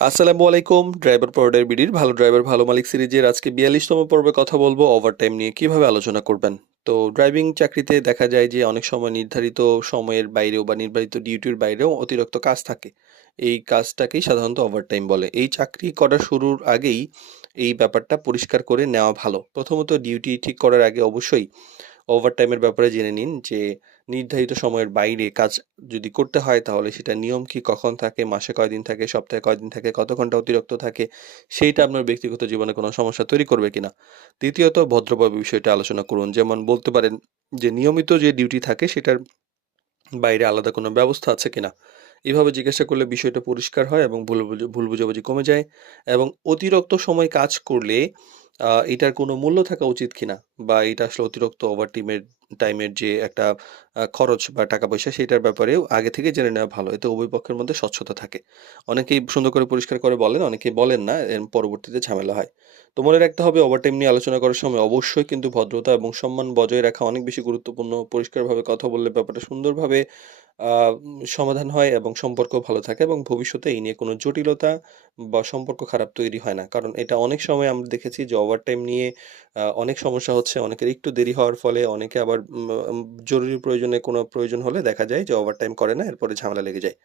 আসসালামু আলাইকুম। ড্রাইভার পরোটার বিডির ভালো ড্রাইভার ভালো মালিক সিরিজের আজকে ৪২তম পর্বে কথা বলবো ওভারটাইম নিয়ে কিভাবে আলোচনা করবেন। তো ড্রাইভিং চাকরিতে দেখা যায় যে অনেক সময় নির্ধারিত সময়ের বাইরেও বা নির্ধারিত ডিউটির বাইরেও অতিরিক্ত কাজ থাকে। এই কাজটাকেই সাধারণত ওভারটাইম বলে। এই চাকরি করা শুরুর আগেই এই ব্যাপারটা পরিষ্কার করে নেওয়া ভালো। প্রথমত ডিউটি ঠিক করার আগে অবশ্যই ওভারটাইমের ব্যাপারে জেনে নিন যে নির্ধারিত সময়ের বাইরে কাজ যদি করতে হয় তাহলে সেটা নিয়ম কি, কখন থাকে, মাসে কয়দিন থাকে, সপ্তাহে কয়দিন থাকে, কত ঘন্টা অতিরিক্ত থাকে, সেইটা আপনার ব্যক্তিগত জীবনে কোনো সমস্যা তৈরি করবে কিনা। দ্বিতীয়ত ভদ্রভাবে বিষয়টা আলোচনা করুন। যেমন বলতে পারেন যে নিয়মিত যে ডিউটি থাকে সেটার বাইরে আলাদা কোনো ব্যবস্থা আছে কিনা। এভাবে জিজ্ঞাসা করলে বিষয়টা পরিষ্কার হয় এবং ভুল বোঝাবুঝি কমে যায় এবং অতিরিক্ত সময় কাজ করলে এটার কোনো মূল্য থাকা উচিত কিনা বা এটা আসলে অতিরিক্ত ওভারটিমের টাইমের যে একটা খরচ বা টাকা-পয়সা সেটার ব্যাপারেও আগে থেকে জেনে নেওয়া ভালো। এতে উভয় পক্ষের মধ্যে স্বচ্ছতা থাকে। অনেকেই সুন্দর করে পরিষ্কার করে বলেন, অনেকেই বলেন না। এর পরবর্তীতে ঝামেলা হয়। তো মনে রাখতে হবে ওভারটাইম নিয়ে আলোচনা করার সময় অবশ্যই কিন্তু ভদ্রতা এবং সম্মান বজায় রাখা অনেক বেশি গুরুত্বপূর্ণ। পরিষ্কারভাবে কথা বললে ব্যাপারটা সুন্দরভাবে আ সমাধান হয় এবং সম্পর্ক ভালো থাকে এবং ভবিষ্যতে এই নিয়ে কোনো জটিলতা বা সম্পর্ক খারাপ তৈরি হয় না। কারণ এটা অনেক সময় আমরা দেখেছি যে ওভারটাইম নিয়ে অনেক সমস্যা হচ্ছে। অনেকের একটু দেরি হওয়ার ফলে অনেকে আবার জরুরি প্রয়োজনে কোনো প্রয়োজন হলে দেখা যায় যে ওভারটাইম করে না। এরপরে ঝামেলা লেগে যায়।